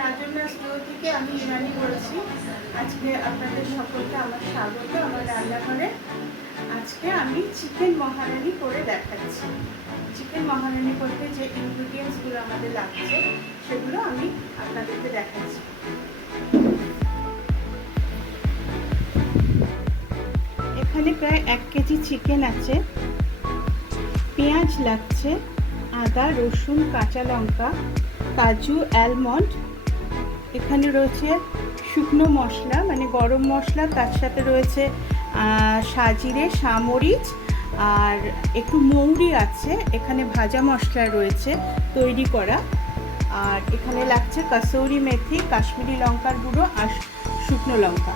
Rajanya store থেকে আমি ইরানি বলছি। আজকে আপনাদের সকলকে আমার স্বাগত আমার রান্নাঘরে। আজকে আমি চিকেন মহারানি করে দেখাচ্ছি। চিকেন মহারানি করতে যে ইনগ্রিডিয়েন্টসগুলো আমাদের লাগছে সেগুলো আমি আপনাদেরকে দেখাচ্ছি। এখানে প্রায় 1 কেজি চিকেন আছে, পেঁয়াজ লাগছে, আদা, রসুন, কাঁচা লঙ্কা, কাজু, অ্যালমন্ড। এখানে রয়েছে শুকনো মশলা মানে গরম মশলা, তার সাথে রয়েছে সাজিরে, সামরিচ আর একটু মৌরি আছে। এখানে ভাজা মশলা রয়েছে তৈরি করা। আর এখানে লাগছে কসুরি মেথি, কাশ্মীরি লঙ্কার গুঁড়ো আর শুকনো লঙ্কা।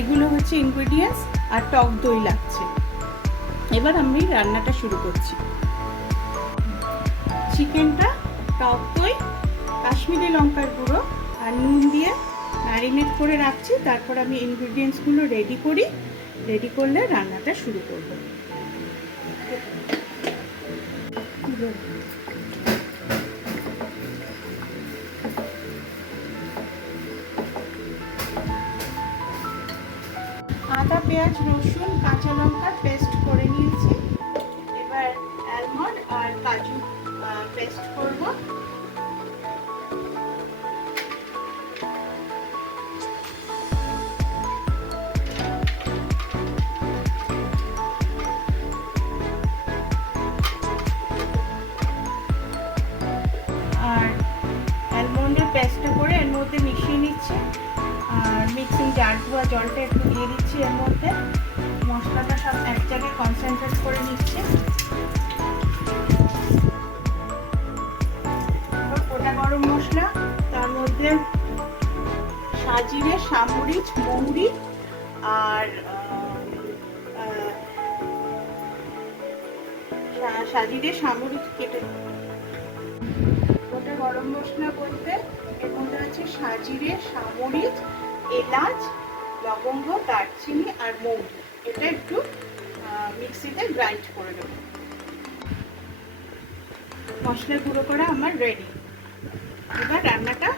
এগুলো হচ্ছে ইনগ্রিডিয়েন্টস। আর টক দই লাগছে। এবার আমি রান্নাটা শুরু করছি। চিকেনটা টক দই, কাশ্মীরি লঙ্কার গুঁড়ো আর নুন দিয়ে ম্যারিনেট করে রাখছি। তারপর আমি ইনগ্রিডিয়েন্টসগুলো রেডি করলে রান্নাটা শুরু করব। আদা, পেঁয়াজ, রসুন, কাঁচা লঙ্কা পেস্ট করে নিয়েছি। এবার অ্যালমন্ড আর কাজু পেস্ট করব। আর অ্যালমন্ডের পেস্টটা করে এর মধ্যে মিশিয়ে নিচ্ছি। আর মিক্সিং জার ধোয়া জলটা একটু দিয়ে দিচ্ছি এর মধ্যে। মশলাটা সব এক জায়গায় কনসেন্ট্রেট করে নিচ্ছি। গোটা গরম মশলা, তার মধ্যে সাজিরে, সামরিচ, মৌরি আর সাজিরে সামরিচ কেটে। গোটা গরম মশলা বলতে এর মধ্যে আছে সাজিরে, সামরিচ, এলাচ, লবঙ্গ, দারচিনি আর মৌরি। এটা একটু মিক্সিতে গ্রাইন্ড করে দেব। মশলা গুঁড়ো করা আমার রেডি। এবার রান্নাটা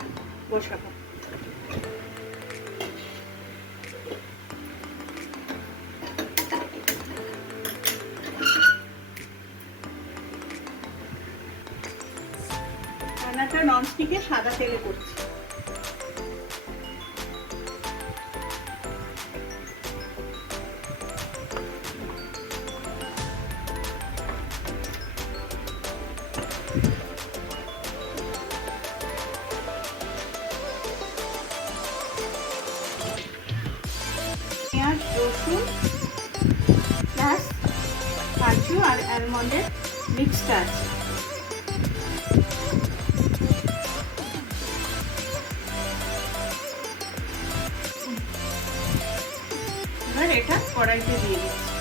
বসাবো। রান্নাটা ননস্টিকে সাদা তেলে করছি। পেঁয়াজ, রসুন প্লাস কাজু আর অ্যালমন্ডের মিক্সটা আছে। এবার এটা কড়াইতে দিয়ে দিচ্ছি।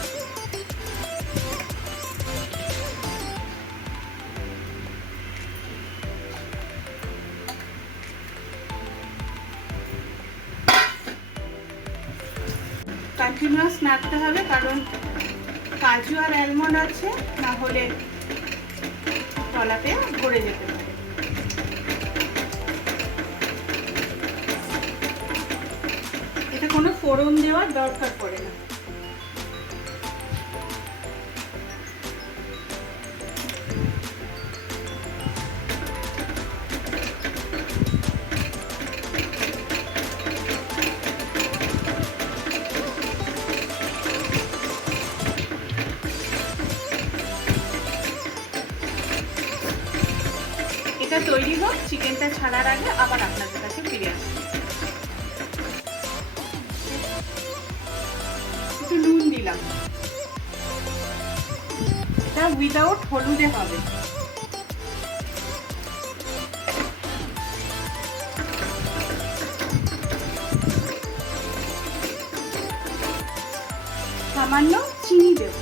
কন্টিনিউয়াস নাড়তে হবে, কারণ কাজু আর অ্যালমন্ড আছে, না হলে তলাতে ভরে যেতে পারে। এটা কোনো ফোড়ন দেওয়ার দরকার পড়ে না। এটা তৈরি হোক, চিকেনটা ছাড়ার আগে আবার আপনাদের কাছে ফিরে আসি। একটু নুন দিলাম। এটা উইদাউট হলুদে হবে। সামান্য চিনি দেব।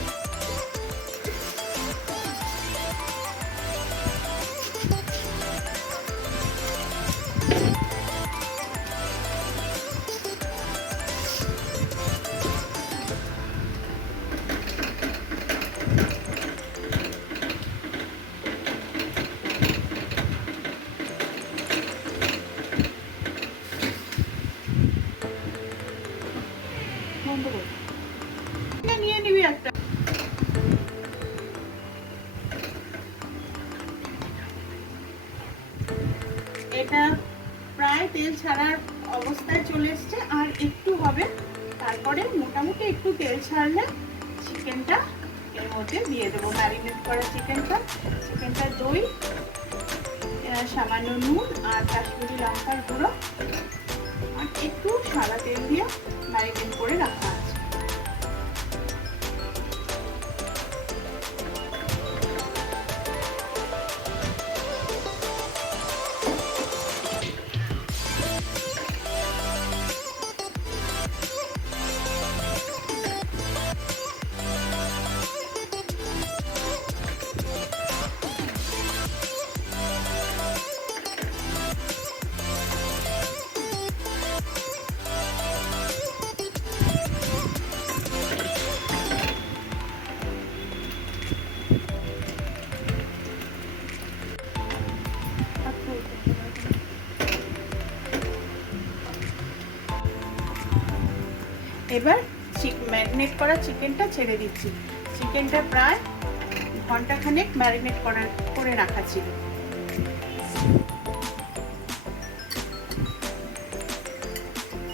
বন্ধ করে নিয়ে নিবি একটা। এটা প্রায় তেল ছাড়ার অবস্থায় চলে এসছে, আর একটু হবে, তারপরে মোটামুটি একটু তেল ছাড়লে চিকেনটা এর মধ্যে দিয়ে দেবো। ম্যারিনেট করা চিকেনটা দই, সামান্য নুন আর কাশ্মীরি লঙ্কার গুঁড়ো আর একটু সাদা তেল দিয়ে ম্যারিনেট করে রাখা আছে। এবার ম্যারিনেট করা চিকেনটা ছেড়ে দিচ্ছি। চিকেনটা প্রায় ঘন্টাখানেক ম্যারিনেট করে রাখা ছিল।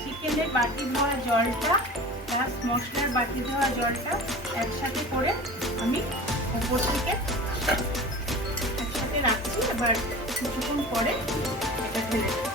চিকেনের বাটি ধোয়া জলটা প্লাস মশলার বাটি ধোয়া জলটা একসাথে করে আমি উপর থেকে একসাথে রাখছি। এবার কিছুক্ষণ পরে এটা ঢেলে দেব।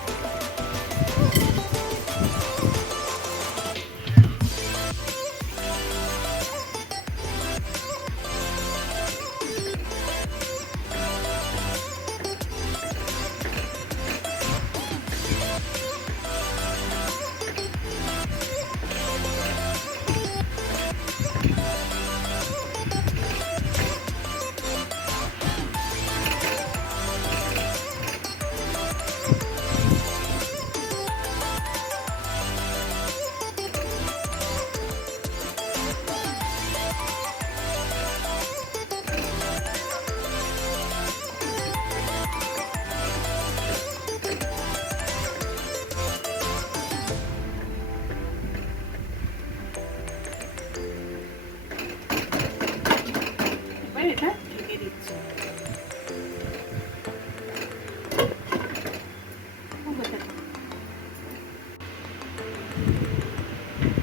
এটা ঢেকে দিচ্ছি।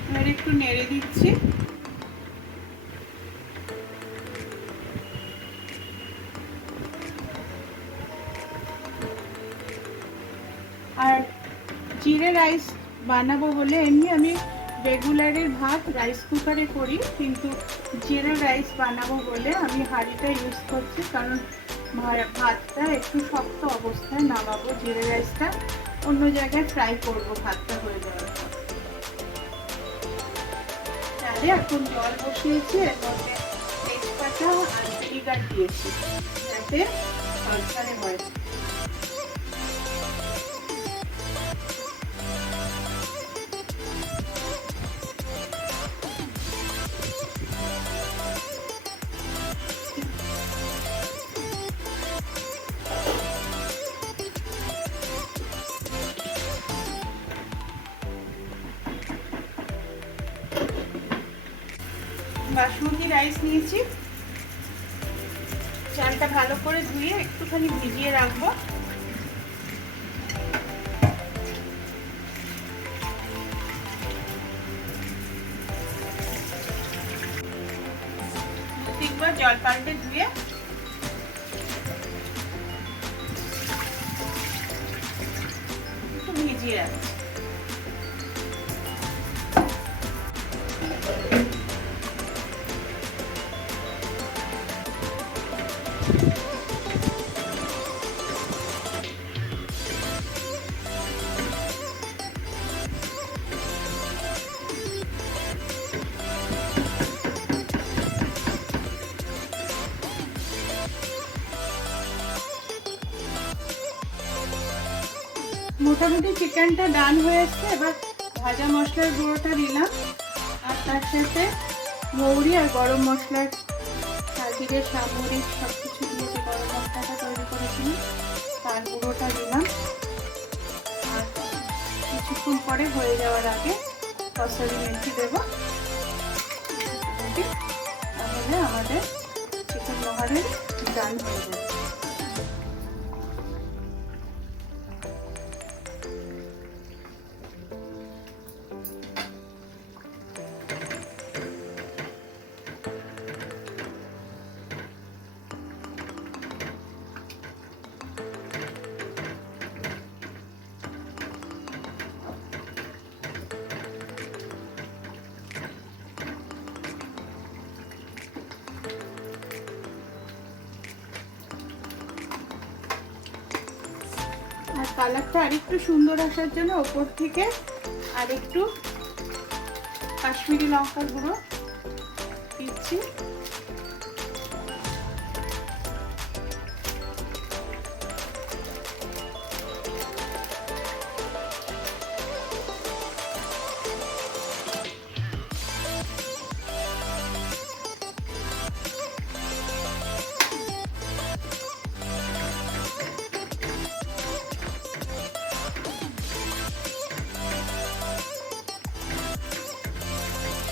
এবার একটু নেড়ে দিচ্ছি। আর জিরে রাইস বানাবো বলে এমনি আমি রেগুলারের ভাত রাইস কুকারে করি, কিন্তু জিরা রাইস বানাবো বলে আমি হাঁড়িটা ইউজ করছি, কারণ ভাতটা একটু শক্ত অবস্থায় নামাবো। জিরা রাইসটা অন্য জায়গায় ফ্রাই করবো ভাতটা হয়ে যাওয়ার পর। তাহলে এখন জল বসিয়েছি, এর মধ্যে তেজপাতা আর ভিনেগার দিয়েছি যাতে তরকারি হয়। বাসমতি রাইস নিয়েছি, চালটা ভালো করে ধুয়ে একটুখানি ভিজিয়ে রাখবো। তিনবার জল পাল্টে ধুয়ে একটু ভিজিয়ে রাখছি। মোটামুটি চিকেনটা ডান হয়ে এসছে। এবার ভাজা মশলার গুঁড়োটা দিলাম, আর তার সাথে মৌরি আর গরম মশলার চারদিকে সামরিক সব কিছু দিয়ে যে গরম মশলাটা তৈরি করেছিলাম তার গুঁড়োটা দিলাম। আর কিছুক্ষণ পরে হয়ে যাওয়ার আগে কসুরি মেথি দেবো, তাহলে আমাদের চিকেন মোহারি ডান হয়ে যাবে। আর কালারটা আরেকটু সুন্দর আসার জন্য ওপর থেকে আরেকটু কাশ্মীরি লঙ্কার গুঁড়ো দিচ্ছি।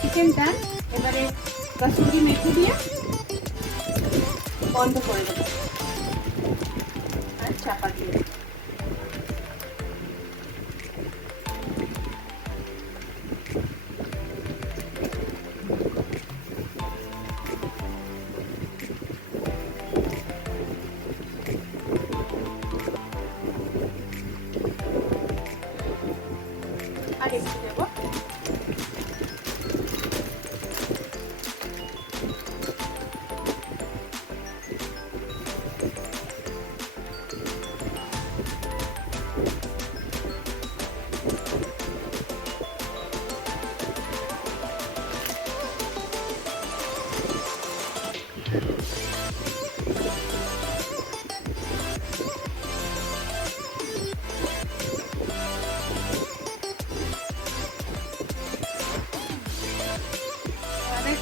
চিকেন ডান। এবারে কসুরি মেথি দিয়ে বন্ধ করে দেবো আর চাপা দিয়ে দেবো। আর একটু দেবো।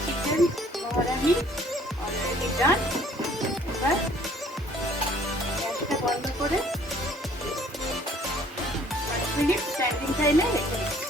চিকেন মোহারি অলরেডি ডান। এবার গ্যাসটা বন্ধ করে 5 মিনিট স্ট্যান্ডিং টাইমে রেখে দিচ্ছি।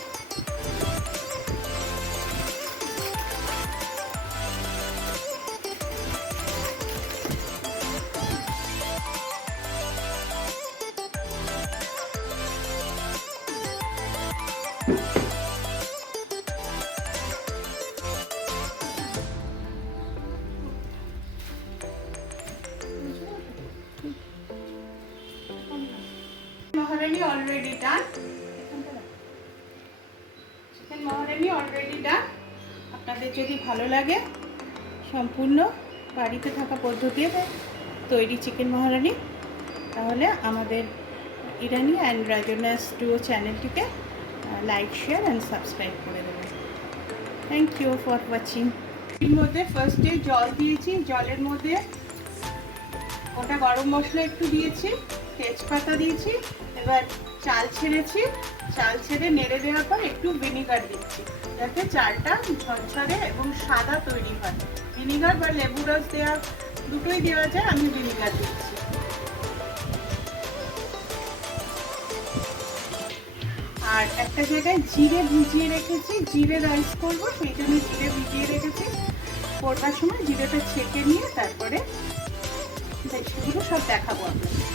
মোহারি অলরেডি ডান। চিকেন মোহারি অলরেডি ডান। আপনাদের যদি ভালো লাগে সম্পূর্ণ বাড়িতে থাকা পদ্ধতিতে তৈরি চিকেন মোহারি, তাহলে আমাদের ইরানি অ্যান্ড রাজনাস ডুও চ্যানেলটিকে লাইক, শেয়ার অ্যান্ড সাবস্ক্রাইব করে দেবেন। Thank you for watching. এর মধ্যে ফার্স্টে জল দিয়েছি, জলের মধ্যে ওটা গরম মশলা একটু দিয়েছি, তেজপাতা দিয়েছি, এবার চাল ছেড়েছি, চাল ছেড়ে নেড়ে দেওয়ার পর একটু ভিনিগার দিচ্ছি যাতে চালটা ঝরঝরে এবং সাদা তৈরি হয়। ভিনিগার বা লেবু রস দেওয়া দুটোই দেওয়া যায়, আমি ভিনিগার দিচ্ছি। আর একটা জায়গায় জিরে ভিজিয়ে রেখেছি, জিরে রাইস করবো, সেই জন্য জিরে ভিজিয়ে রেখেছি। করবার সময় জিরেটা ছেঁকে নিয়ে তারপরে সেগুলো সব দেখাবো আপনাদের।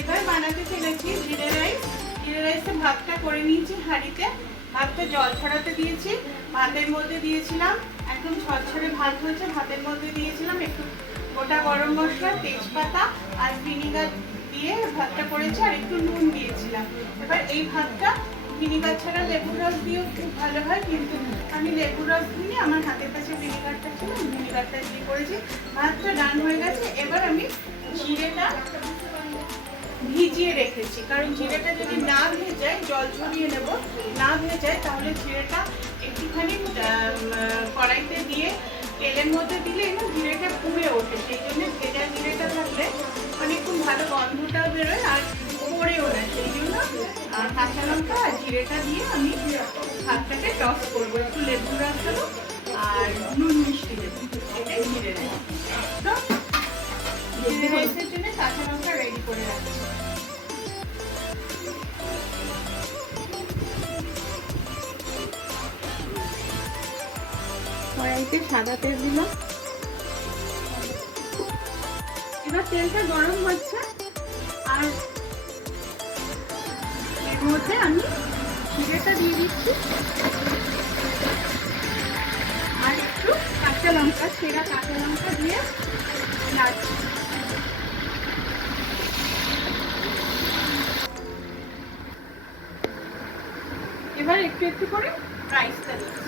এবার বানাতে চলেছি জিরে রাইস। জিরে রাইসে ভাতটা করে নিয়েছি হাঁড়িতে, ভাতটা জল ছড়াতে দিয়েছি, ভাতের মধ্যে দিয়েছিলাম একদম ঝরঝরে ভাত হয়েছে, ভাতের মধ্যে দিয়েছিলাম একটু গোটা গরম মশলা, তেজপাতা আর ভিনিগার দিয়ে ভাতটা করেছি, আর একটু নুন দিয়েছিলাম। এবার এই ভাতটা ভিনিগার ছাড়া লেবুর রস দিয়েও খুব ভালো হয়, কিন্তু আমি লেবুর রস দিই, আমার হাতের কাছে ভিনিগারটা ছিল, ভিনিগারটা দিয়ে করেছি। ভাতটা ডান হয়ে গেছে। এবার আমি জিরেটা ভিজিয়ে রেখেছি, কারণ জিরেটা যদি না ভেজায়, জল ঝরিয়ে নেব, না ভেজায় তাহলে জিরেটা একটুখানি কড়াইতে দিয়ে তেলের মধ্যে দিলে না জিরেটা পুড়ে ওঠে, সেই জন্য ভেজা জিরেটা থাকলে অনেকক্ষণ ভালো গন্ধটাও বেরোয় আর পড়েও না। সেই জন্য কাঁচা লঙ্কা আর জিরেটা দিয়ে আমি ভাতটাকে টস করবো, একটু লেবু রস দেবো আর নুন মিষ্টি দেবো, এটাই জিরে দেবো। তো জিরে রাইসের জন্য কড়াইতে সাদা তেল দিলাম। এবার তেলটা গরম হচ্ছে, আর এর মধ্যে আমি জিরেটা দিয়ে দিচ্ছি, আর একটু কাঁচা লঙ্কা, সেরা কাঁচা লঙ্কা দিয়ে নাড়ছি। এবার একটু একটু করে রাইসটা দিচ্ছি।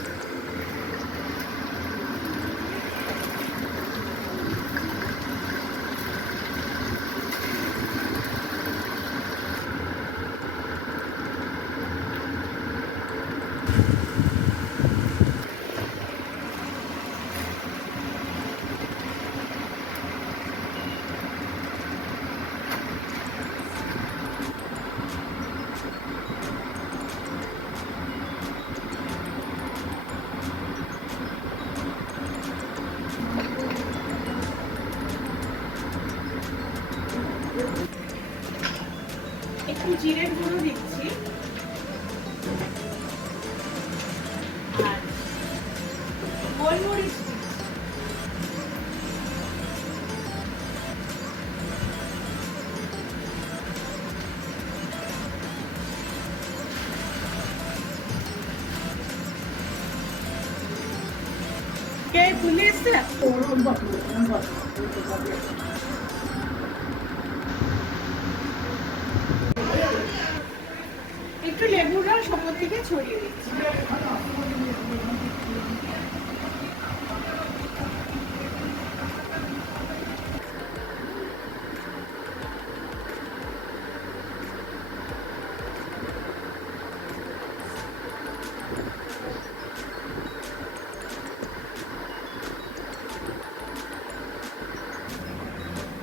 একটু জিরের গুঁড়ো দিচ্ছি, আর গোলমরিচ দিচ্ছি। কে ভুলে এসছে? একটু লেবুর রস ওপর থেকে ছড়িয়ে দিচ্ছি।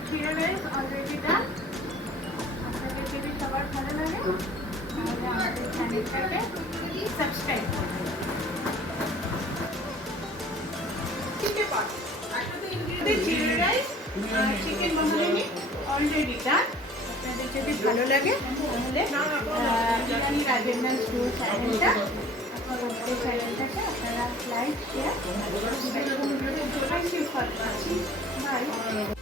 জিরা রাইস অলরেডি ডান। আপনাদের যদি সবার ভালো লাগে তাহলে আমাদের চ্যানেলটাকে সাবস্ক্রাইব করুন। জিরা রাইস চিকেন মহারানি অলরেডি ডান। আপনাদের যদি ভালো লাগে তাহলে ইরানি রাজেন্দ্র স্টুডিও চ্যানেলটা, আমাদের চ্যানেলটাকে আপনারা লাইক শেয়ার, বাই।